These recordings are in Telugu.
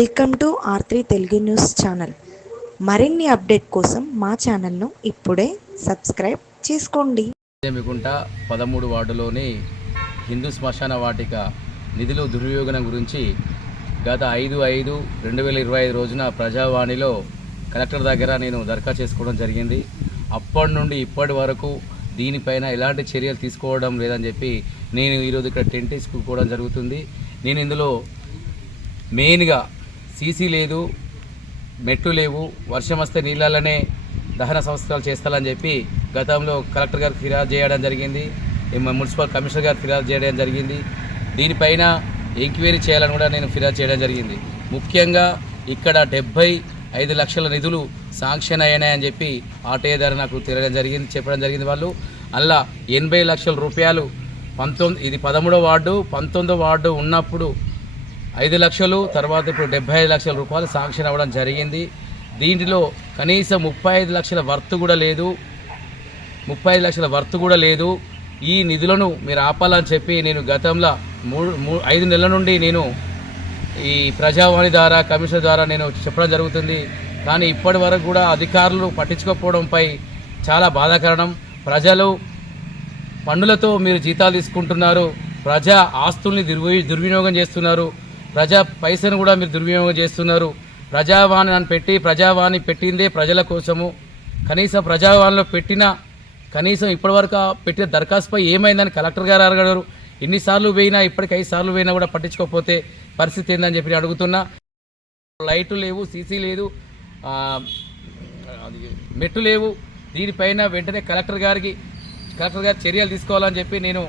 Welcome to R3 Telugu news channel. మరిన్ని అప్డేట్ కోసం మా ఛానల్ను ఇప్పుడే సబ్స్క్రైబ్ చేసుకోండి. మిగుంట 13 వార్డులోని హిందూ శ్మశాన వాటిక నిధులు దుర్వినియోగం గురించి గత 5/5/2025 రోజున ప్రజావాణిలో కలెక్టర్ దగ్గర నేను దరఖాస్తు చేసుకోవడం జరిగింది. అప్పటి నుండి ఇప్పటి వరకు దీనిపైన ఎలాంటి చర్యలు తీసుకోవడం లేదని చెప్పి నేను ఈరోజు ఇక్కడ టెంట్ వేసుకోవడం జరుగుతుంది. నేను ఇందులో మెయిన్గా సీసీ లేదు, మెట్లు లేవు, వర్షం వస్తే నీళ్ళనే దహన సంస్కారాలు చేస్తారని చెప్పి గతంలో కలెక్టర్ గారికి ఫిర్యాదు చేయడం జరిగింది, మున్సిపల్ కమిషనర్ గారికి ఫిర్యాదు చేయడం జరిగింది. దీనిపైన ఎంక్వైరీ చేయాలని కూడా నేను ఫిర్యాదు చేయడం జరిగింది. ముఖ్యంగా ఇక్కడ 75 లక్షల నిధులు శాంక్షన్ అయ్యాయని చెప్పి ఆర్టీఐ ద్వారా నాకు చెప్పడం జరిగింది. వాళ్ళు అలా 80 లక్షల రూపాయలు 13వ వార్డు 19వ వార్డు ఉన్నప్పుడు 5 లక్షలు, తర్వాత ఇప్పుడు 75 లక్షల రూపాయలు శాంక్షన్ అవ్వడం జరిగింది. దీంట్లో కనీసం 35 లక్షల వర్త్ కూడా లేదు. ఈ నిధులను మీరు ఆపాలని చెప్పి నేను గతంలో 5 నెలల నుండి నేను ఈ ప్రజావాణి ద్వారా కమిషన్ ద్వారా నేను చెప్పడం జరుగుతుంది. కానీ ఇప్పటి వరకు కూడా అధికారులు పట్టించుకోకపోవడంపై చాలా బాధాకరణం. ప్రజలు పన్నులతో మీరు జీతాలు తీసుకుంటున్నారు, ప్రజా ఆస్తుల్ని దుర్వినియోగం చేస్తున్నారు, ప్రజా పైసను కూడా మీరు దుర్వినియోగం చేస్తున్నారు. ప్రజావాణి పెట్టిందే ప్రజల కోసము. ప్రజావాణిలో కనీసం ఇప్పటివరకు పెట్టిన దరఖాస్తుపై ఏమైందని కలెక్టర్ గారు అడగడరు. ఎన్నిసార్లు పోయినా, ఇప్పటికి 5 సార్లు పోయినా కూడా పట్టించుకోకపోతే పరిస్థితి ఏందని చెప్పి అడుగుతున్నా. లైట్లు లేవు, సీసీ లేదు, మెట్లు లేవు. దీనిపైన వెంటనే కలెక్టర్ గారు చర్యలు తీసుకోవాలని చెప్పి నేను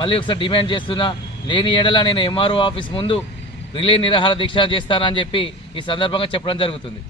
మళ్ళీ ఒకసారి డిమాండ్ చేస్తున్నా. లేని ఏడల నేను ఎంఆర్ఓ ఆఫీస్ ముందు రిలే నిరాహార దీక్ష చేస్తానని చెప్పి ఈ సందర్భంగా చెప్పడం జరుగుతుంది.